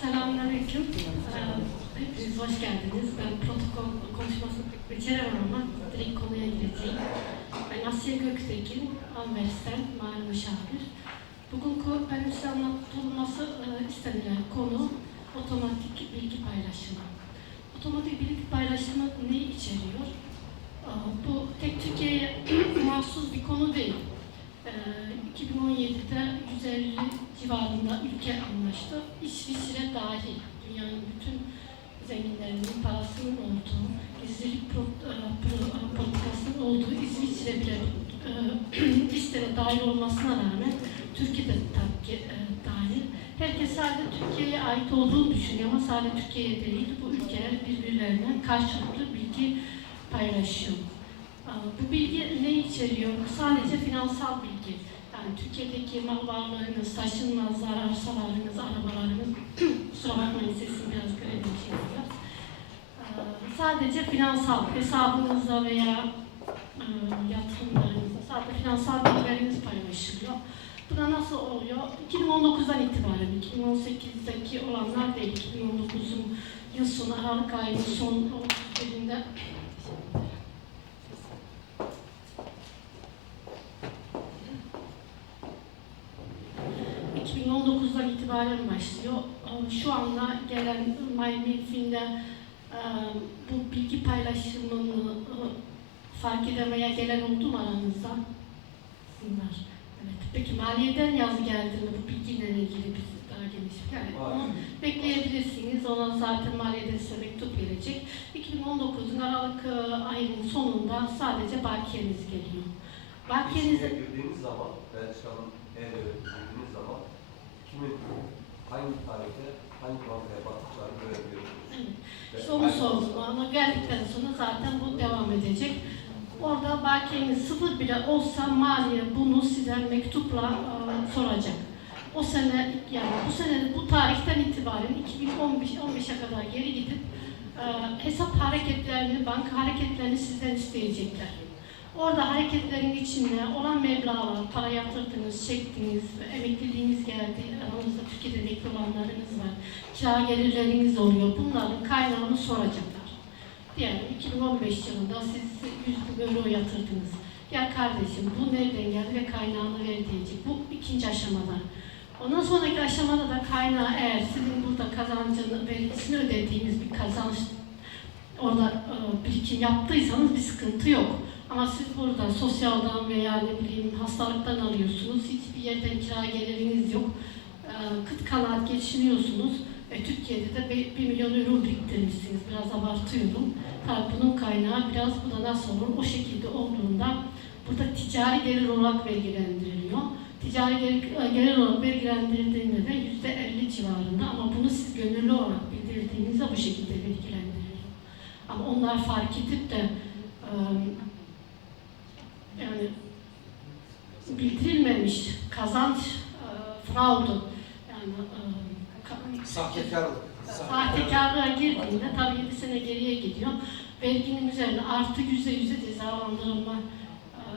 Selamünaleyküm. Ee, Hepiniz hoş geldiniz. Ben protokol konuşmasını pek beceremem ama direkt konuya gireceğim. Ben Asya Göktekin, Anvers'ten mali müşavir. Bugünkü benim size anlatılması e, istenilen konu otomatik bilgi paylaşımı. Otomatik bilgi paylaşımı ne içeriyor? Ee, Bu tek Türkiye'ye mahsus bir konu değil. Ee, 2017'de 150 civarında ülke anlaştı. İsviçre dahil dünyanın bütün zenginlerinin parasının olduğu, gizlilik pro- e, pro- e, politikasının olduğu İsviçre bile e, listede dahil olmasına rağmen Türkiye de tabii e, dahil. Herkes sadece Türkiye'ye ait olduğunu düşünüyor ama sadece Türkiye'ye değil, bu ülkeler birbirlerinden karşılıklı bilgi paylaşıyor. Bu bilgi ne içeriyor? Sadece finansal bilgi. Yani Türkiye'deki mal varlığınız, taşınmazlar, arsalarınız, arabalarınız, kusura bakmayın sesim biraz bir şey biraz. Aa, Sadece finansal hesabınızda veya e, yatırımlarınızda sadece finansal bilgileriniz paylaşılıyor. Bu da nasıl oluyor? 2019'dan itibaren, 2018'deki olanlar değil, 2019'un yıl sonu, Aralık ayının son birinde 2019'dan itibaren başlıyor. Şu anda gelen MyMilfin'de e, bu bilgi paylaşımını e, fark edemeye gelen oldu mu aranızda? Bunlar. Evet. Peki maliyeden yazı geldi mi bu bilgiyle ilgili biz daha geniş yani onu bekleyebilirsiniz. Ona zaten maliyeden size mektup gelecek. 2019'un Aralık e, ayının sonunda sadece bakiyeniz geliyor. Bakiyenizi İçine girdiğiniz zaman, Belçika'nın e-devletine girdiğiniz zaman kimin hangi tarihte hangi bankaya baktıklarını görebiliyorsunuz. Zamanda- ama geldikten sonra zaten bu devam edecek. Orada bakiyeniz sıfır bile olsa maliye bunu size mektupla e, soracak. O sene yani bu sene bu tarihten itibaren 2015 15'e kadar geri gidip e, hesap hareketlerini, banka hareketlerini sizden isteyecekler. Orada hareketlerin içinde olan meblağlar, para yatırdınız, çektiniz, emekliliğiniz geldi, aranızda Türkiye'de emekli olanlarınız var, kira gelirleriniz oluyor. Bunların kaynağını soracaklar. Diyelim 2015 yılında siz 100 bin euro yatırdınız. Ya kardeşim bu nereden geldi ve kaynağını ver diyecek. Bu ikinci aşamada. Ondan sonraki aşamada da kaynağı eğer sizin burada kazancını, vergisini ödediğiniz bir kazanç orada e, birikim yaptıysanız bir sıkıntı yok. Ama siz burada sosyaldan veya ne bileyim hastalıktan alıyorsunuz, hiçbir yerden kira geliriniz yok, kıt kanaat geçiniyorsunuz. E, Türkiye'de de 1 milyon euro biriktirmişsiniz, biraz abartıyorum. Tabii bunun kaynağı biraz bu da nasıl olur? O şekilde olduğunda burada ticari gelir olarak vergilendiriliyor. Ticari gelir, e, gelir olarak vergilendirildiğinde de yüzde 50 civarında ama bunu siz gönüllü olarak bildirdiğinizde bu şekilde vergilendiriliyor. Ama onlar fark edip de e, yani bildirilmemiş kazanç e, fraudu Sahtekarlık. sahtekarlığa girdiğinde tabii 7 sene geriye gidiyor. Verginin üzerine artı yüzde yüze cezalandırılma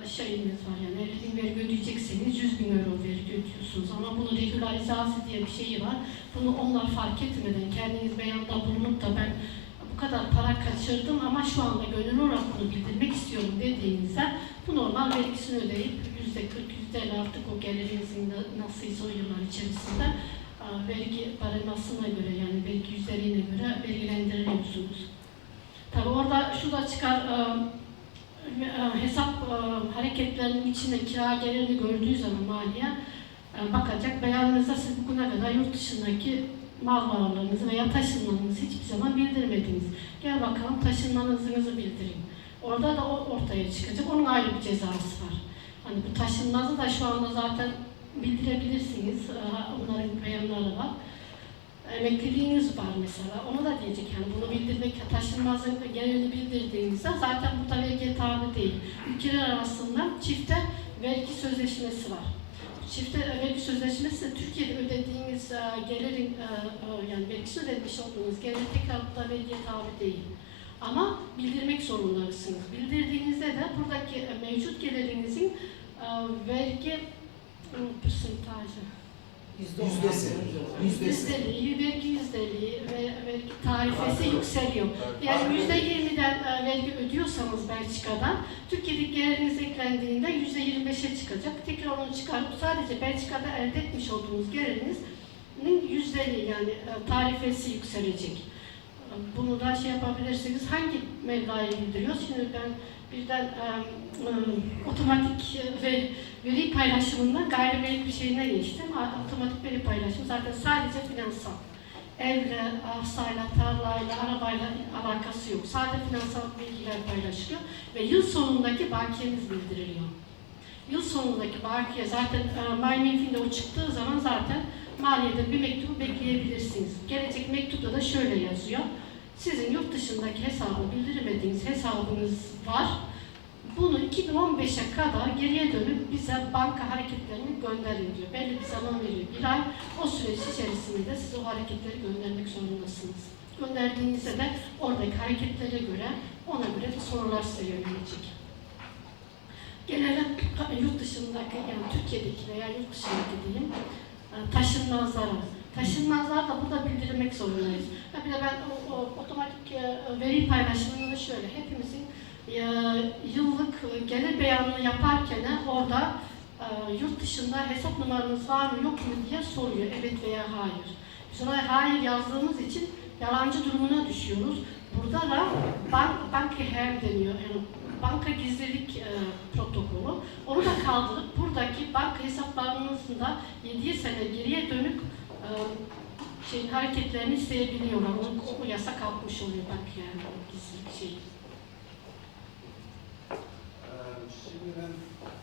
e, şeyimiz var. Yani 50 bin vergi ödeyecekseniz 100 bin euro vergi ödüyorsunuz. Ama bunun regülarizası diye bir şeyi var. Bunu onlar fark etmeden kendiniz beyanda bulunup da ben bu kadar para kaçırdım ama şu anda gönüllü olarak bildirmek istiyorum dediğinizde bu normal vergisini ödeyip yüzde 40, yüzde 50 artık o gelirinizin nasılsa o yıllar içerisinde vergi barınmasına göre yani vergi yüzlerine göre vergilendiriliyorsunuz. Tabi orada şu da çıkar e, e, hesap e, hareketlerinin içinde kira gelirini gördüğü zaman maliye bakacak. Beyanınızda siz bugüne kadar yurt dışındaki mal varlığınızı veya taşınmanızı hiçbir zaman bildirmediniz. Gel bakalım taşınmanızınızı bildirin. Orada da o ortaya çıkacak. Onun ayrı bir cezası var. Hani bu taşınmazı da şu anda zaten bildirebilirsiniz. Var. Emekliliğiniz var mesela. Onu da diyecek yani bunu bildirmek, taşınmazın genelini bildirdiğinizde zaten bu da vergiye tabi değil. Ülkeler arasında çifte vergi sözleşmesi var. Çifte vergi sözleşmesi de Türkiye'de ödediğiniz e, gelirin, e, e, yani vergisini ödemiş olduğunuz gelir tekrar bu da vergiye tabi değil. Ama bildirmek zorundasınız. Bildirdiğinizde de buradaki mevcut gelirinizin e, vergi e, persentajı Yüzdesi. Yüzdesi. Yüzdeliği, vergi yüzdeliği ve vergi tarifesi yükseliyor. Yani yüzde yirmiden e, vergi ödüyorsanız Belçika'dan, Türkiye'deki geliriniz eklendiğinde yüzde yirmi beşe çıkacak. Tekrar onu çıkarıp sadece Belçika'da elde etmiş olduğunuz gelirinizin yüzdeliği yani e, tarifesi yükselecek. E, Bunu da şey yapabilirsiniz. Hangi mevlayı bildiriyor? Şimdi ben birden e, e, otomatik ve veri paylaşımından gayrimenkul şeyine geçtim. Otomatik veri paylaşımı zaten sadece finansal. Evle, arsayla, tarlayla, arabayla alakası yok. Sadece finansal bilgiler paylaşılıyor ve yıl sonundaki bakiyeniz bildiriliyor. Yıl sonundaki bakiye zaten MyMinfin'de o çıktığı zaman zaten maliyede bir mektubu bekleyebilirsiniz. Gelecek mektupta da şöyle yazıyor. Sizin yurt dışındaki hesabı bildiremediğiniz hesabınız var. Bunu 2015'e kadar geriye dönüp bize banka hareketlerini gönderin diyor. Belli bir zaman veriyor. Bir ay o süreç içerisinde siz o hareketleri göndermek zorundasınız. Gönderdiğinizde de oradaki hareketlere göre ona göre sorular size yönelecek. Genelde yurt dışındaki yani Türkiye'deki veya yurt dışındaki diyeyim taşınmazlara. Taşınmazlar da burada bildirmek zorundayız. Ha bir de ben o, o otomatik e, veri paylaşımını şöyle hepimizin e, yıllık gelir beyanını yaparken orada e, yurt dışında hesap numaranız var mı yok mu diye soruyor. Evet veya hayır. Biz oraya hayır yazdığımız için yalancı durumuna düşüyoruz. Burada da bank, banka hem deniyor. Yani banka gizlilik e, protokolü. Onu da kaldırıp buradaki banka hesaplarınızın da 7 sene geriye dönük e, şeyin hareketlerini isteyebiliyorlar. O, o yasa kalkmış oluyor banka yani o gizlilik şey. Ee, Şimdi ben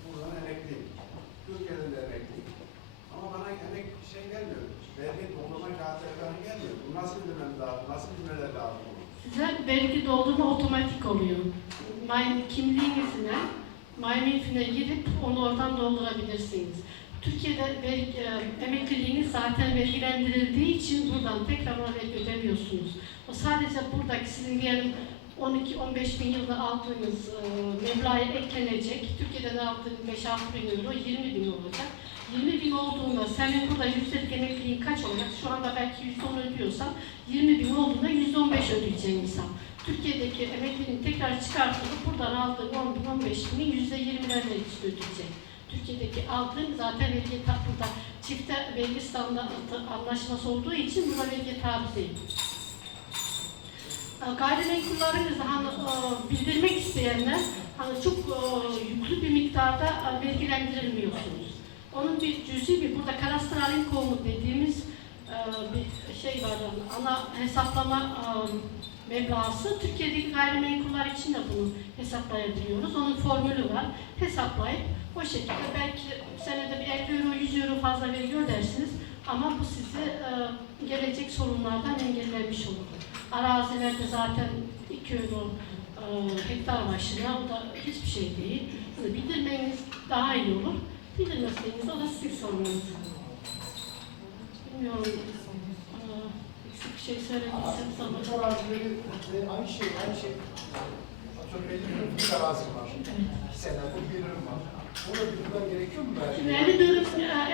buradan emekliyim. Türkiye'den de emekliyim. Ama bana emek şey gelmiyor. Vergi toplama kağıtları falan gelmiyor. Bu nasıl bilmem lazım? Nasıl bilmeler lazım? Size vergi doldurma otomatik oluyor. Kimliğinizle MyMinfin'e girip onu oradan doldurabilirsiniz. Türkiye'de vergi, e, emekliliğiniz zaten vergilendirildiği için buradan tekrar vergi ödemiyorsunuz. O sadece buradaki sizin diyelim 12-15 bin yılda aldığınız e, meblağa eklenecek. Türkiye'de ne aldığınız 5-6 bin euro 20 bin olacak. 20 bin olduğunda senin burada yüzdelik emekliliğin kaç olacak? Şu anda belki %10 ödüyorsan 20 bin olduğunda %15 ödeyeceğin insan. Türkiye'deki emekliliğin tekrar çıkartılıp buradan aldığın 10 bin 15 binin %20'ler vergisi ödeyecek. Türkiye'deki aldığın zaten vergi ta- burada çifte vergi anlaşması olduğu için buna vergi tabi değil. E, Gayrimenkullarınızı hani e, bildirmek isteyenler hani çok e, yüklü bir miktarda e, vergilendirilmiyorsunuz. Onun bir cüzi bir burada kadastral income dediğimiz bir şey var ana hesaplama meblağısı Türkiye'deki gayrimenkuller için de bunu hesaplayabiliyoruz. Onun formülü var. Hesaplayıp o şekilde belki senede bir 50 euro 100 euro fazla vergi ödersiniz ama bu sizi e, gelecek sorunlardan engellemiş olur. Arazilerde zaten 2 euro e, hektar başına o da hiçbir şey değil. Bunu bildirmeniz daha iyi olur. Bildirmezseniz o da sizin sorununuz. Bilmiyorum. Şey söylediysem sana. Şu arazileri aynı şey, aynı şey. Atıyorum 50 dönüm bir arazi var. İki sene, bu bir dönüm var. Bunu bildirmem gerekiyor mu? Şimdi 50 dönüm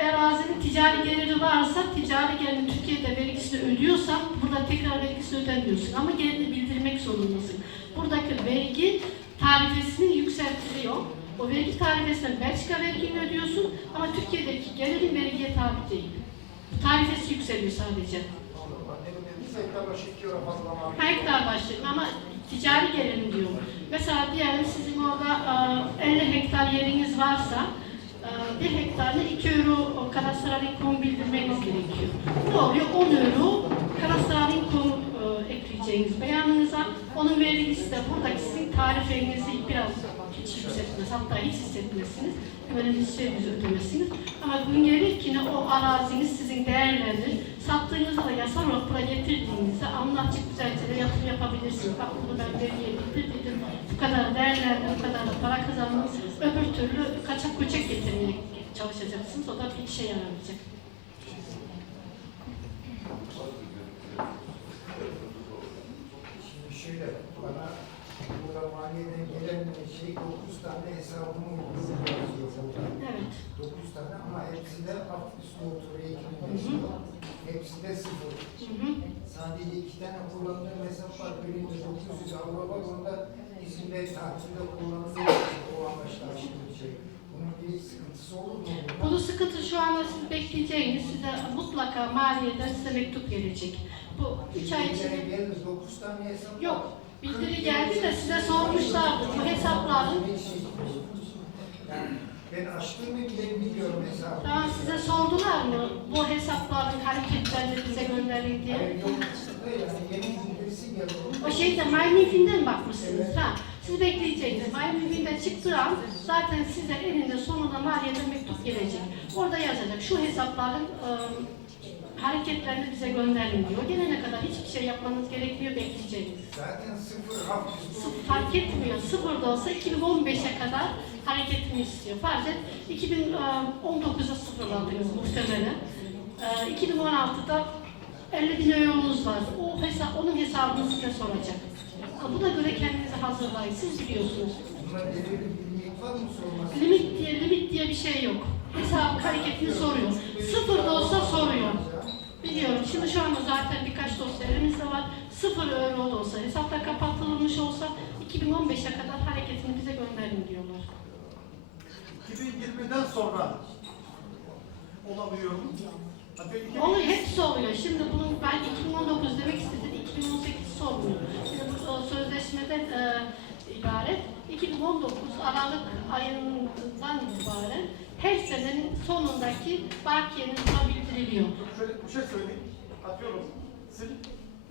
e, arazinin ticari geliri varsa, ticari gelirin Türkiye'de vergisini ödüyorsan, burada tekrar vergisini ödemiyorsun. Ama gelirini bildirmek zorundasın. Buradaki vergi tarifesini yükseltiliyor. O vergi tarifesine Belçika vergini ödüyorsun ama Türkiye'deki gelirin vergiye tabi değil. Tarifesi yükseliyor sadece. Bak, dediniz, hektar başı 2 euro fazla var. Hektar başlık ama ticari gelirim diyor. Mesela diyelim sizin orada e, 50 hektar yeriniz varsa e, bir hektarına 2 euro kadastral income bildirmeniz gerekiyor. Ne oluyor? 10 euro kadastral income e, ekleyeceğiniz beyanınıza. Onun vergisi de buradaki sizin tarifenizi biraz hissetmez. Hatta hiç hissetmezsiniz. Şey yüz ödemezsiniz. Ama gün gelir ki o araziniz sizin değerlenir. Sattığınızda da yasal olarak buraya getirdiğinizde anlatacak güzelce de yatırım yapabilirsiniz. Bak bunu ben vergiye bildirdim. Bu kadar değerlendim, bu kadar da para kazandım. Öbür türlü kaçak göçek getirmeye çalışacaksınız. O da bir işe yaramayacak. Şimdi şöyle, bana burada maliyeden gelen şey 9 tane yazıyor burada. Evet. 9 tane ama hepsi de hafif üstü oturuyor 2005 ikisinde sıfır. Hı hı. Sadece iki tane kullandığım hesap var. Birinde 900 avro var. Onda izinde tatilde kullanılıyor. O amaçla şey. Bunun bir sıkıntısı olur mu? Bunun sıkıntı şu anda siz bekleyeceğiniz size mutlaka maliyeden size mektup gelecek. Bu üç ay içinde Geldi 9 tane hesap var. Bildiri geldi de size sormuşlardı bu hesapların. Yani ben açtığımı bile bilmiyorum hesabı. Tamam size sordular mı bu hesapların hareketlerini bize gönderin diye? Hayır yok. Yani yeni bildirisi geldi. O şeyde MyMifin'den bakmışsınız ha. Siz bekleyeceksiniz. MyMifin'den çıktığı an zaten size elinde sonunda maliyeden mektup gelecek. Orada yazacak şu hesapların ıı, hareketlerini bize gönderin diyor. Gelene kadar hiçbir şey yapmanız gerekmiyor bekleyeceksiniz. Zaten sıfır hafif. Fark etmiyor. Sıfır da olsa 2015'e kadar hareketini istiyor. Farz et 2019'da sıfırladınız muhtemelen. Ee, 2016'da 50 bin euromuz var. O hesap, onun hesabını size soracak. Buna göre kendinizi hazırlayın. Siz biliyorsunuz. Limit diye, limit diye bir şey yok. Hesabın hareketini soruyor. Sıfır da olsa soruyor. Biliyorum. Şimdi şu anda zaten birkaç dosya elimizde var. Sıfır euro da olsa, hesapta kapatılmış olsa 2015'e kadar hareketini bize gönderin diyorlar. 2020'den sonra olabiliyor mu? Onu hepsi oluyor. Şimdi bunun ben 2019 demek istedim, 2018 olmuyor. Şimdi bu o sözleşmeden e, ibaret. 2019 Aralık ayından itibaren her senenin sonundaki bakiyenin buna bildiriliyor. Şöyle bir şey söyleyeyim. Atıyorum. Siz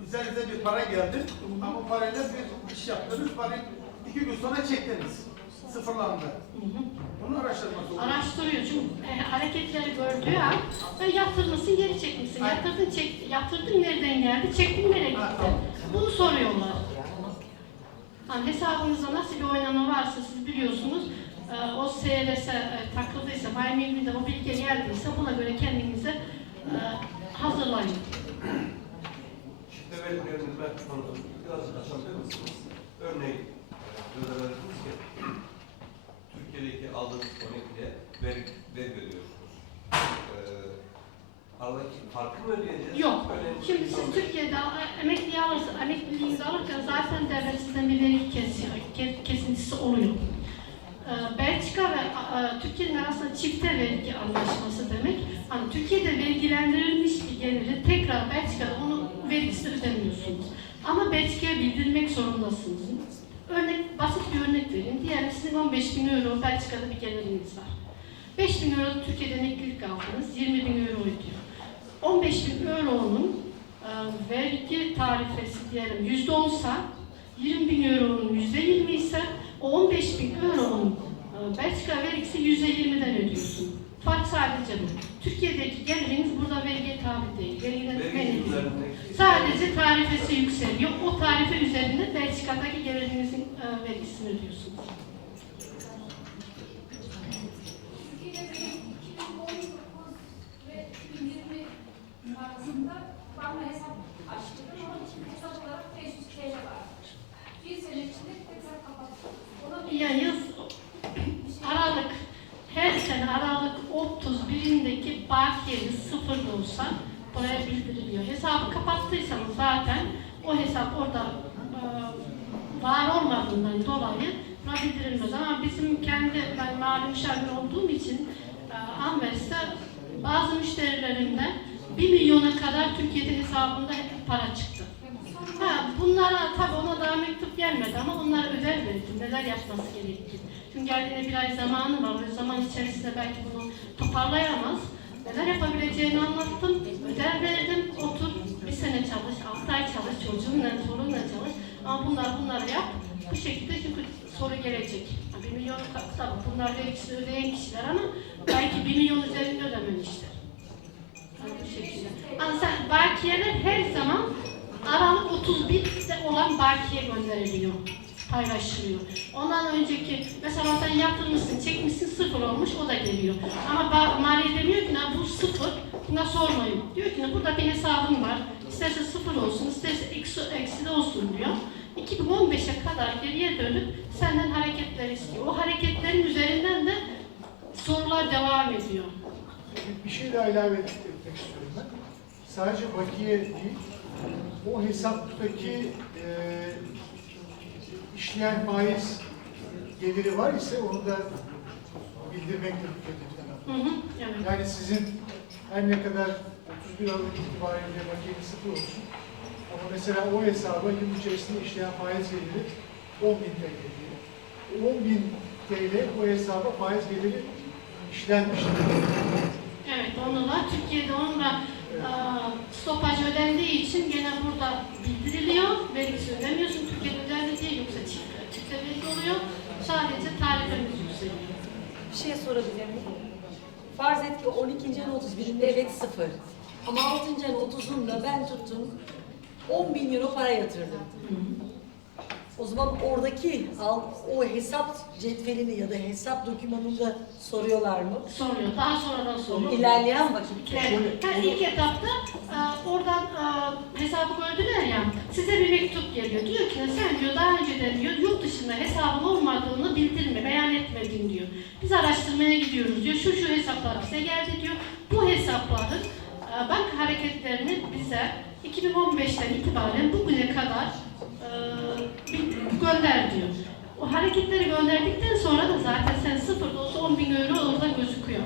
üzerinize bir para geldi ama parayla bir iş yaptınız. Parayı iki gün sonra çektiniz. Sıfırlandı. Hı hı. Bunu araştırmak olur. Araştırıyor çünkü e, hareketleri gördüğü an e, yatırmışsın geri çekmişsin. Aynen. Yatırdın çek, yatırdın nereden geldi, çektin nereye gitti? Ha, tamam. Bunu soruyorlar. Hani hesabınızda nasıl bir oynama varsa siz biliyorsunuz. E, o SLS e, takıldıysa, MyMail'de o bilgi geldiyse buna göre kendinize e, hazırlayın. Çifte vergilerini ben konuda biraz açabilir misiniz? Örneğin, burada verdiniz ki, Türkiye'deki aldığınız emekliye vergi, vergi ödüyorsunuz. Ee, aradaki farkı mı ödeyeceğiz? Yok. Öyle bir Şimdi şey siz. Türkiye'de emekliyi alırsanız, emekliliğinizi alırken zaten devlet sizden bir vergi kesiyor, ke- kesintisi oluyor. Ee, Belçika ve Türkiye'nin arasında çifte vergi anlaşması demek. Hani Türkiye'de vergilendirilmiş bir geliri tekrar Belçika'da onun vergisini ödemiyorsunuz. Ama Belçika'ya bildirmek zorundasınız. Örnek, basit bir örnek vereyim. Diyelim sizin 15 bin euro Belçika'da bir geliriniz var. 5 bin euro Türkiye'de emeklilik aldınız, 20 bin euro ödüyor. 15 bin euronun e, vergi tarifesi diyelim yüzde olsa, 20 bin euronun yüzde 20 ise o 15 bin euronun e, Belçika vergisi yüzde 20'den ödüyorsun. Fark sadece bu. Türkiye'deki geliriniz burada vergiye tabi değil. Vergiden üzerindeki- Sadece tarifesi yükseliyor. O tarife üzerinde Belçika'daki gelirinizin e, vergisini ödüyorsunuz. Türkiye'de 2019 ve 2020 arasında banka hesap açtırdım ama hesap olarak 500 TL var. Bir sene içinde hesap kapattım. Ona bir Yani yıl bir şey Aralık, her sene Aralık 31'indeki bakiyeniz sıfır da olsa buraya bildiriliyor. Hesabı kapattıysanız zaten o hesap orada e, var olmadığından dolayı buna bildirilmez. Ama bizim kendi, mali müşavir olduğum için e, Anvers'te bazı müşterilerimde 1 milyona kadar Türkiye'de hesabında para çıktı. Ha, bunlara tabii ona daha mektup gelmedi ama onlara ödev verdim. Neler yapması gerektiği. Çünkü geldiğinde bir ay zamanı var. O zaman içerisinde belki bunu toparlayamaz. Neler yapabileceğini anlattım. Ödev verdim. Otur bir sene çalış, altı ay çalış, çocuğunla, torunla çalış. Ama bunlar bunları yap. Bu şekilde çünkü soru gelecek. Ha, Bir milyon tabii bunlar vergisini ödeyen kişiler ama belki bir milyon üzerinde ödememiştir. Yani bu sen bakiyeler her zaman Aralık 31'de olan bakiye gönderiliyor, paylaşılıyor. Ondan önceki, mesela sen yatırmışsın, çekmişsin sıfır olmuş, o da geliyor. Ama maliye demiyor ki, "Ha, bu sıfır, buna sormayın. Diyor ki, burada bir hesabım var, isterse sıfır olsun, isterse eksi, eksi de olsun diyor. 2015'e kadar geriye dönüp senden hareketler istiyor. O hareketlerin üzerinden de sorular devam ediyor. Bir şey daha ilave etmek istiyorum ben. sadece bakiye değil, o hesaptaki e, işleyen faiz geliri var ise onu da tarafı. Hı hı, evet. Yani sizin her ne kadar 31 Aralık itibariyle bakiyeniz sıfır olsun mesela o hesaba yıl içerisinde işleyen faiz geliri 10 bin TL diyelim. 10 bin TL o hesaba faiz geliri işlenmiştir. Evet, onu da Türkiye'de onun da e, stopaj ödendiği için gene burada bildiriliyor. Vergisi ödemiyorsun Türkiye'de ödendi diye yoksa çift, çifte vergi oluyor. Sadece tarifemiz yükseliyor. Bir şey sorabilir miyim? Farz et ki 12. ayın 31'inde evet sıfır. Ama 6. ayın 30'unda ben tuttum 10 bin euro para yatırdım. O zaman oradaki al, o hesap cetvelini ya da hesap dokümanını da soruyorlar mı? Soruyor, daha sonradan soruyor. İlerleyen vakitte. Evet, yani ilk etapta e, oradan e, hesabı gördüler ya, size bir mektup geliyor. Diyor ki sen diyor daha önceden diyor yurt dışında hesabın olmadığını bildirme, beyan etmedin diyor. Biz araştırmaya gidiyoruz diyor. Şu şu hesaplar bize geldi diyor. Bu hesapların e, banka hareketlerini bize 2015'ten itibaren bugüne kadar e, gönder diyor. O hareketleri gönderdikten sonra da zaten sen sıfır olsa 10 bin euro orada gözüküyor.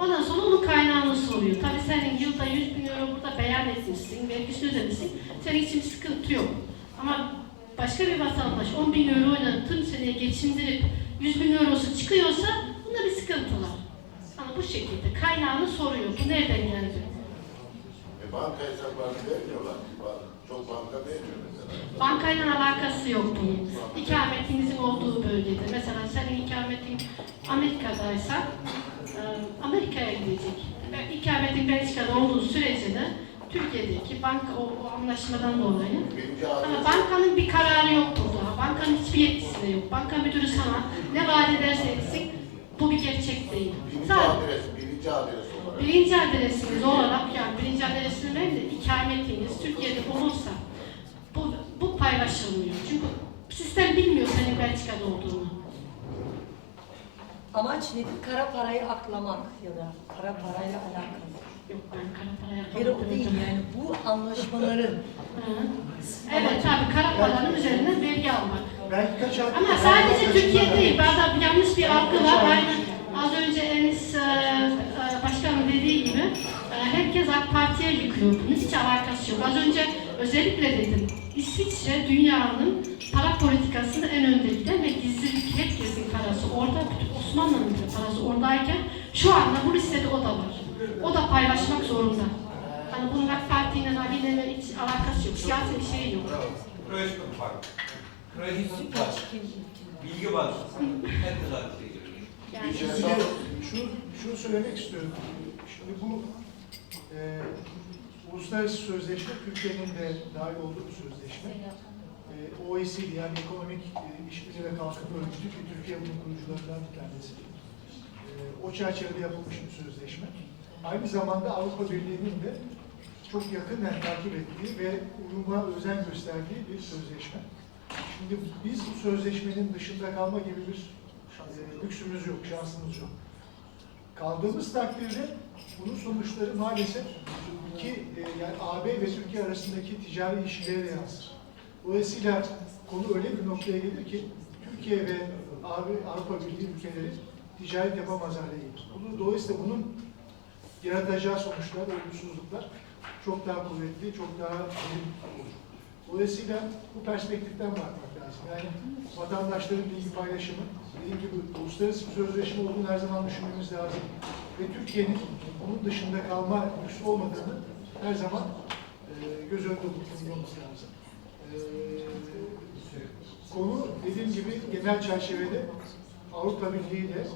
Ondan sonra onun kaynağını soruyor. Tabii senin yılda 100 bin euro burada beyan etmişsin, vergisini ödemişsin. Senin için bir sıkıntı yok. Ama başka bir vatandaş 10 bin euro ile tüm seneye geçindirip 100 bin eurosu çıkıyorsa bunda bir sıkıntı var. Ama bu şekilde kaynağını soruyor. Bu nereden geldi? Banka hesaplarını vermiyorlar. Çok banka vermiyor mesela. Bankayla alakası yok bunun. İkametinizin olduğu bölgede. Mesela senin ikametin Amerika'daysa e, Amerika'ya gidecek. Ve ikametin Belçika'da olduğu sürece de Türkiye'deki banka o, o anlaşmadan dolayı. Ama bankanın bir kararı yok burada. Bankanın hiçbir yetkisi de yok. Banka müdürü sana ne vaat ederse etsin bu bir gerçek değil. Sadece birinci adres olarak. birinci adresiniz olarak yani birinci adresini verin de ikametiniz Türkiye'de olursa bu, bu paylaşılmıyor. Çünkü sistem bilmiyor senin Belçika'da olduğunu. Amaç nedir? Kara parayı aklamak ya da kara parayla alakalı. Yok ben kara Hayır o değil yani bu anlaşmaların Hı. Evet tabii kara paranın üzerinden vergi almak. Ama sadece Türkiye değil, bazen yanlış bir algı var. Aynen az önce Enis e, e, Başkan'ın dediği gibi e, herkes AK Parti'ye yıkıyor. Bunun hiç alakası yok. Az önce özellikle dedim. İsviçre dünyanın para politikasında en önde giden ve gizlilik herkesin parası orada, Osmanlı'nın parası oradayken şu anda bu listede o da var. O da paylaşmak zorunda. Hani bunun AK Parti ile Ali'yle hiç alakası yok. Siyasi bir şey yok. Bravo. Bilgi var. Görüyor. Yani Bir de şunu, şunu söylemek istiyorum. Şimdi bu e, uluslararası sözleşme, Türkiye'nin de dahil olduğu bir sözleşme. E, OECD yani Ekonomik e, İşbirliği ve Kalkınma Örgütü ki Türkiye bunun kurucularından bir tanesi. E, o çerçevede yapılmış bir sözleşme. Aynı zamanda Avrupa Birliği'nin de çok yakından takip ettiği ve uyuma özen gösterdiği bir sözleşme. Şimdi biz bu sözleşmenin dışında kalma gibi bir lüksümüz yok, şansımız yok. Kaldığımız takdirde bunun sonuçları maalesef iki, e, yani AB ve Türkiye arasındaki ticari ilişkilere de yansır. Dolayısıyla konu öyle bir noktaya gelir ki Türkiye ve AB, Avrupa Birliği ülkeleri ticaret yapamaz hale gelir. Bunu, dolayısıyla bunun yaratacağı sonuçlar, olumsuzluklar çok daha kuvvetli, çok daha derin olur. Dolayısıyla bu perspektiften bakmak lazım. Yani vatandaşların bilgi paylaşımı, dediğim gibi uluslararası bir sözleşme olduğunu her zaman düşünmemiz lazım. Ve Türkiye'nin bunun dışında kalma lüksü olmadığını her zaman e, göz önünde bulundurmamız lazım. E, konu dediğim gibi genel çerçevede Avrupa Birliği ile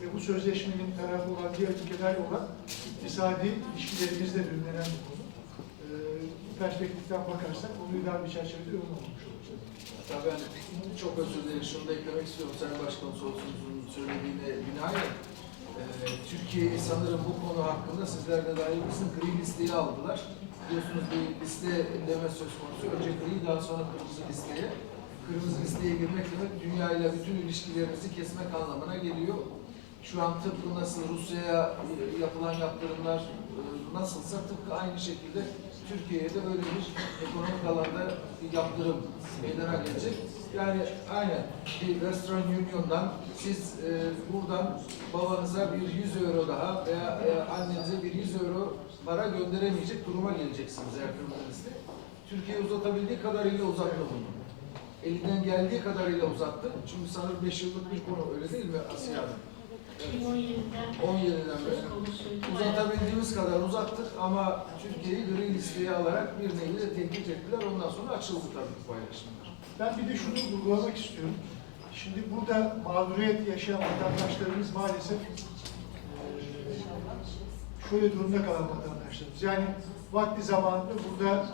ve bu sözleşmenin tarafı olan diğer ülkelerle olan iktisadi ilişkilerimizle düzenlenen bir konu. E, bu perspektiften bakarsak konuyu daha bir çerçevede yorumlamış Hatta ben çok özür dilerim şunu da eklemek istiyorum Sayın Başkonsolosunuzun söylediğine binaen. Ee, Türkiye'yi sanırım bu konu hakkında sizler de dahil bizim gri listeyi aldılar. Biliyorsunuz bir listeleme söz konusu. Önce gri daha sonra kırmızı listeye. Kırmızı listeye girmek demek dünyayla bütün ilişkilerimizi kesmek anlamına geliyor. Şu an tıpkı nasıl Rusya'ya e, yapılan yaptırımlar e, nasılsa tıpkı aynı şekilde Türkiye'ye de öyle bir ekonomik alanda yaptırım meydana gelecek. Yani aynen bir Western Union'dan siz e, buradan babanıza bir 100 euro daha veya e, annenize bir 100 euro para gönderemeyecek duruma geleceksiniz gönderirse. Türkiye uzatabildiği kadarıyla uzattı bunu. Elinden geldiği kadarıyla uzattı. Çünkü sanırım 5 yıllık bir konu öyle değil mi Asiye Hanım? 2017'de 17'den beri. Uzatabildiğimiz kadar uzattık ama Türkiye'yi gri listeye alarak bir nevi de tehdit ettiler. Ondan sonra açıldı tabii bu paylaşımlar. Ben bir de şunu vurgulamak istiyorum. Şimdi burada mağduriyet yaşayan vatandaşlarımız maalesef şöyle durumda kalan vatandaşlarımız. Yani vakti zamanında burada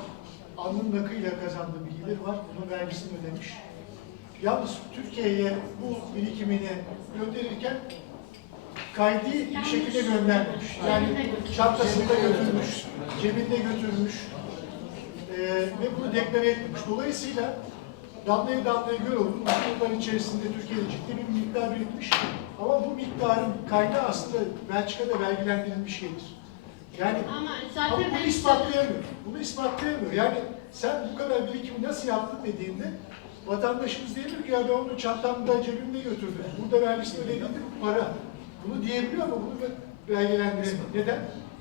alnının akıyla kazandığı bilgiler var. Bunun vergisini ödemiş. Yalnız Türkiye'ye bu birikimini gönderirken kaydi bir şekilde göndermemiş. Yani çantasında götürmüş, cebinde götürmüş eee, ve bunu deklare etmemiş. Dolayısıyla damlaya damlaya göl oldu. Yıllar içerisinde Türkiye'de ciddi bir miktar birikmiş. Ama bu miktarın kaynağı aslında Belçika'da vergilendirilmiş gelir. Yani Ama ama zaten bunu ben ispatlayamıyor. Bunu ispatlayamıyor. Yani sen bu kadar birikimi nasıl yaptın dediğinde vatandaşımız diyebilir ki ya ben onu çantamda cebimde götürdüm. Burada vergisini bu para. Bunu diyebiliyor ama bunu belgelendiremiyor. Neden?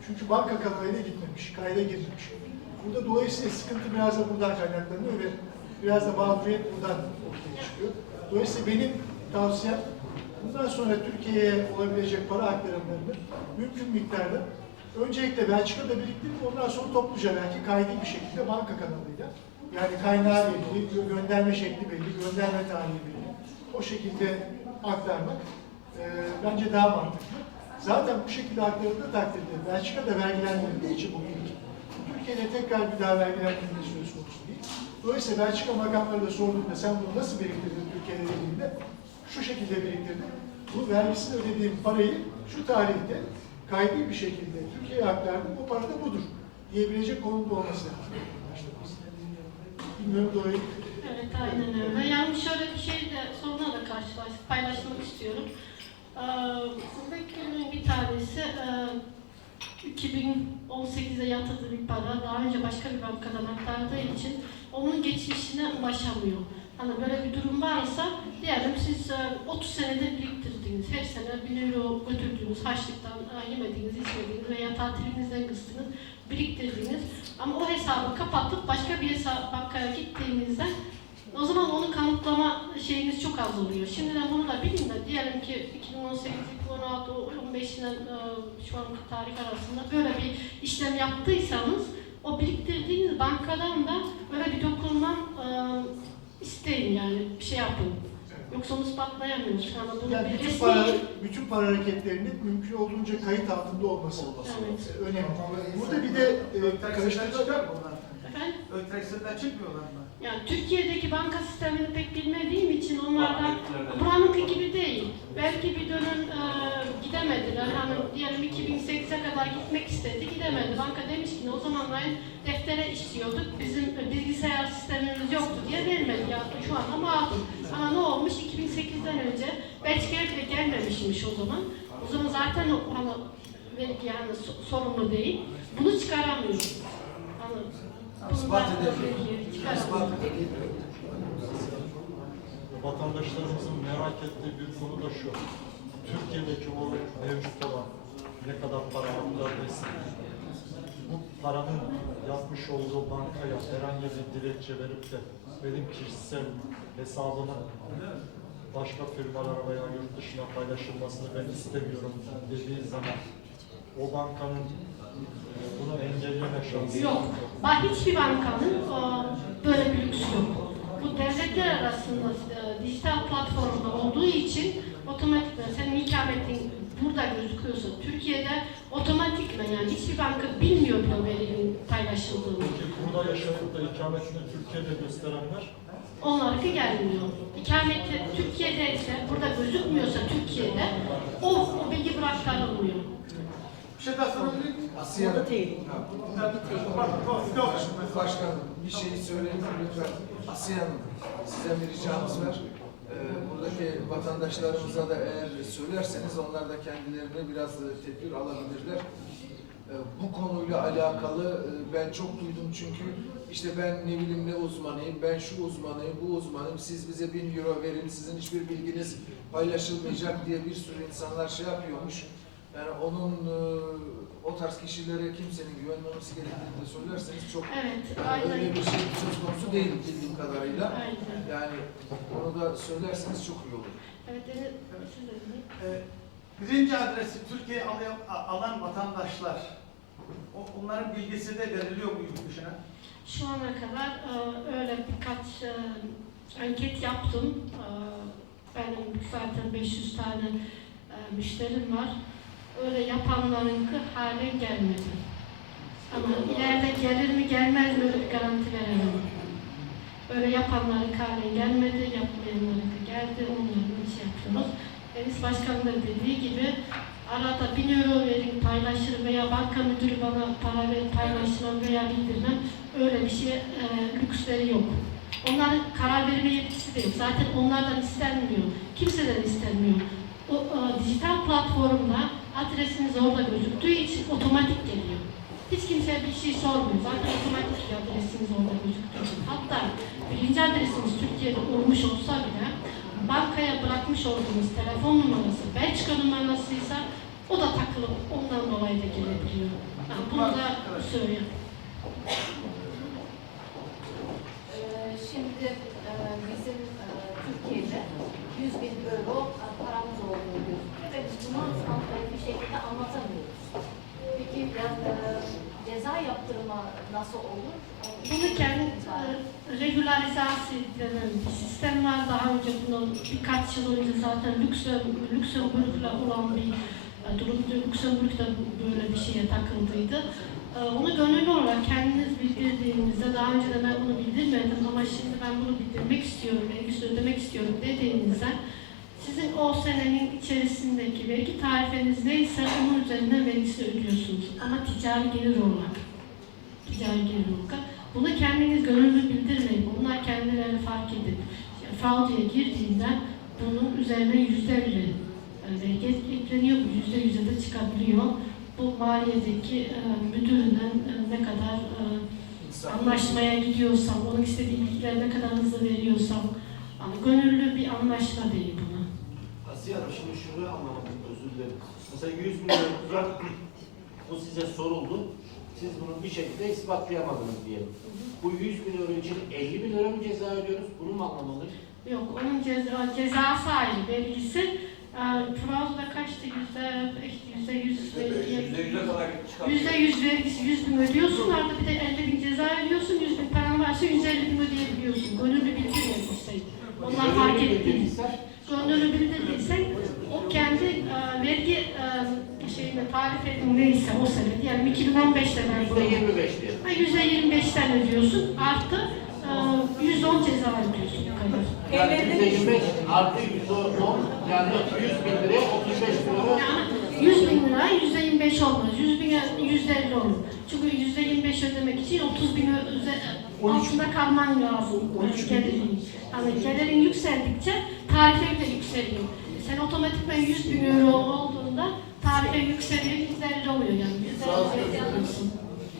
Çünkü banka kanalıyla gitmemiş, kayda girmemiş. Burada dolayısıyla sıkıntı biraz da buradan kaynaklanıyor ve biraz da mağduriyet buradan ortaya çıkıyor. Dolayısıyla benim tavsiyem bundan sonra Türkiye'ye olabilecek para aktarımlarını mümkün miktarda öncelikle Belçika'da biriktirip ondan sonra topluca belki kaydi bir şekilde banka kanalıyla yani kaynağı belli, gö- gönderme şekli belli, gönderme tarihi belli. O şekilde aktarmak e, bence daha mantıklı. Zaten bu şekilde aktarıldığı takdirde Belçika'da vergilendirildiği için bu bilgi. Türkiye'de tekrar bir daha vergilendirilme söz konusu değil. Dolayısıyla Belçika makamları da sorduğunda sen bunu nasıl biriktirdin Türkiye'de dediğinde şu şekilde biriktirdim. Bu vergisini ödediğim parayı şu tarihte kaydi bir şekilde Türkiye'ye aktardım. O para da budur diyebilecek konumda olması lazım. Bilmiyorum doğru. Evet, aynen öyle. Yani şöyle bir şey de sorunla da karşılaş, paylaşmak istiyorum. Ee, buradaki bir tanesi e, 2018'e yatırdığı bir para daha önce başka bir bankadan aktardığı için onun geçmişine ulaşamıyor. Hani böyle bir durum varsa diyelim siz e, 30 senedir biriktirdiğiniz, her sene 1000 euro götürdüğünüz, harçlıktan e, yemediğiniz, içmediğiniz veya tatilinizden kıstınız, biriktirdiğiniz ama o hesabı kapatıp başka bir hesap bankaya gittiğinizde o zaman onu kanıtlama şeyiniz çok az oluyor. Şimdiden bunu da bilin de diyelim ki 2018, 2016, 15 ile e, şu anki tarih arasında böyle bir işlem yaptıysanız o biriktirdiğiniz bankadan da böyle bir dokunma e, isteyin yani bir şey yapın. Yoksa onu ispatlayamıyoruz. Yani bunu Yani bir bütün resmi... para, bütün para hareketlerinin mümkün olduğunca kayıt altında olması Evet. e, önemli. Burada bir de e, karıştırmak çıkar mı? Efendim? Çıkmıyorlar mı? Yani Türkiye'deki banka sistemini pek bilmediğim için onlardan buranınki gibi değil. Belki bir dönem e, gidemediler. Hani diyelim 2008'e kadar gitmek istedi, gidemedi. Banka demiş ki o zamanlar deftere işliyorduk, bizim bilgisayar sistemimiz yoktu diye vermedi. Ya şu an ama aldım. Ama ne olmuş 2008'den önce Belçika'ya bile gelmemişmiş o zaman. O zaman zaten o hani belki yani so- sorumlu değil. Bunu çıkaramıyoruz. İspat çıkaramıyoruz. İspat edemiyor. Vatandaşlarımızın merak ettiği bir konu da şu. Türkiye'deki o mevcut olan ne kadar para aktarılırsa bu paranın yapmış olduğu bankaya herhangi bir dilekçe verip de benim kişisel hesabımın başka firmalara veya yurt dışına paylaşılmasını ben istemiyorum dediği zaman o bankanın bunu engelleme şansı Yok. Bak hiçbir bankanın e, böyle bir lüksü yok. Bu devletler arasında e, dijital platformda olduğu için otomatikman senin ikametin burada gözüküyorsa Türkiye'de otomatikman yani hiçbir banka bilmiyor bile verinin paylaşıldığını. Peki burada yaşayıp da ikametini Türkiye'de gösterenler Onlarınki gelmiyor. İkameti Türkiye'de ise burada gözükmüyorsa Türkiye'de o, o bilgi bıraktarılmıyor. Şey daha sorabilir miyim? Asiye Hanım. Bak, yok. Başkanım bir şey söyleyin lütfen. Asiye Hanım, sizden bir ricamız var. Ee, burada buradaki vatandaşlarımıza da eğer söylerseniz onlar da kendilerine biraz e, tedbir alabilirler. E, Bu konuyla alakalı e, ben çok duydum çünkü işte ben ne bileyim ne uzmanıyım, ben şu uzmanıyım, bu uzmanıyım, siz bize bin euro verin, sizin hiçbir bilginiz paylaşılmayacak diye bir sürü insanlar şey yapıyormuş. Yani onun e, o tarz kişilere kimsenin güvenmemesi gerektiğini de söylerseniz çok Evet, yani aynen. öyle bir şey söz konusu değil bildiğim kadarıyla. Aynen. Yani onu da söylerseniz çok iyi olur. Evet, evet. Siz de deyin. Ee, birinci adresi Türkiye alayan- alan vatandaşlar. O- Onların bilgisi de veriliyor mu yurt dışına? Şu ana kadar e, öyle birkaç e, anket yaptım. E, benim zaten 500 tane e, müşterim var. Öyle yapanların hale gelmedi. Ama ileride gelir mi gelmez mi öyle bir garanti veremem. Öyle yapanların hale gelmedi, yapmayanların geldi, onların iş yapıyoruz. Deniz Başkanı da dediği gibi arada 1000 euro verin paylaşırım veya banka müdürü bana para verin paylaşırım veya bildirmem. Öyle bir şey e, lüksleri yok. Onların karar verme yetkisi de yok. Zaten onlardan istenmiyor. Kimseden istenmiyor. O e, dijital platformda adresiniz orada gözüktüğü için otomatik geliyor. Hiç kimse bir şey sormuyor. Zaten otomatik adresiniz orada gözüktüğü için. Hatta birinci adresiniz Türkiye'de olmuş olsa bile bankaya bırakmış olduğunuz telefon numarası Belçika numarasıysa o da takılıp ondan dolayı da gelebiliyor. Yani bunu da söyleyeyim. Ee, Şimdi e, bizim e, Türkiye'de 100 bin euro e, paramız olduğunu gözüküyor ve biz bunu e, bir şekilde anlatamıyoruz. Peki biraz e, ceza yaptırma nasıl kendi e, regülarizasyon denen bir sistem var. Daha önce bunu birkaç yıl önce zaten Lüksemburg, Lüksemburg'la olan bir e, durumda Lüksemburg da böyle bir şeye takıldıydı. E, Onu gönüllü olarak kendiniz bildirdiğinizde, daha önce de ben bunu bildirmedim ama şimdi ben bunu bildirmek istiyorum, vergisi ödemek istiyorum dediğinizde sizin o senenin içerisindeki vergi tarifeniz neyse onun üzerinden vergisi ödüyorsunuz. Ama ticari gelir olarak. Ticari gelir olarak. Bunu kendiniz gönüllü bildirmeyin. Bunlar kendilerini fark edip yani fraudaya girdiğinde bunun üzerine yüzde elli vergi ekleniyor. Bu yüzde yüze de çıkabiliyor. Bu maliyedeki e, müdüründen e, ne kadar e, anlaşmaya gidiyorsam, onun istediği bilgileri ne kadar hızlı veriyorsam, yani gönüllü bir anlaşma değil buna. Asiye Hanım şimdi şunu anlamadım özür dilerim. Mesela 100 milyon lira bu size soruldu. Siz bunu bir şekilde ispatlayamadınız diyelim. Bu 100 bin euro için 50 bin euro mu ceza ödüyoruz? Bunu mu anlamalı? Yok, onun ceza, cezası ayrı, vergisi. E, kaçtı? Yüzde, yüzde yüz. Yüzde yüze kadar çıkartıyor. Yüzde yüz vergisi, yüz bin ödüyorsun, arada bir de 50 bin ceza ödüyorsun, yüz bin paran varsa 150 bin ödeyebiliyorsun. Gönüllü bildirmemişsin. Onlar fark Gönüllü bildirdiyse, Gönüllü bildirdiysen, o kendi e, vergi e, şeyine tarif edin neyse o sene, diyelim 2015'te ben bunu. %25 diyelim. Ha, Yüzde 25'ten ödüyorsun, artı e, 110 ceza ödüyorsun. Yani Evlerinde %25 artı %10 yani 100 bin liraya 35 bin euro. Yani 100 bin lira yüzde 25 olmaz. 100 bin yüzde 50 olur. Çünkü yüzde 25 ödemek için 30 bin altında kalman lazım. Yani gelirin. Yani gelirin yükseldikçe tarife de yükseliyor. Sen otomatikman 100 bin euro olduğunda tarife yükseliyor, yüzde 50 oluyor yani. Yüzde 50 ödüyorsun.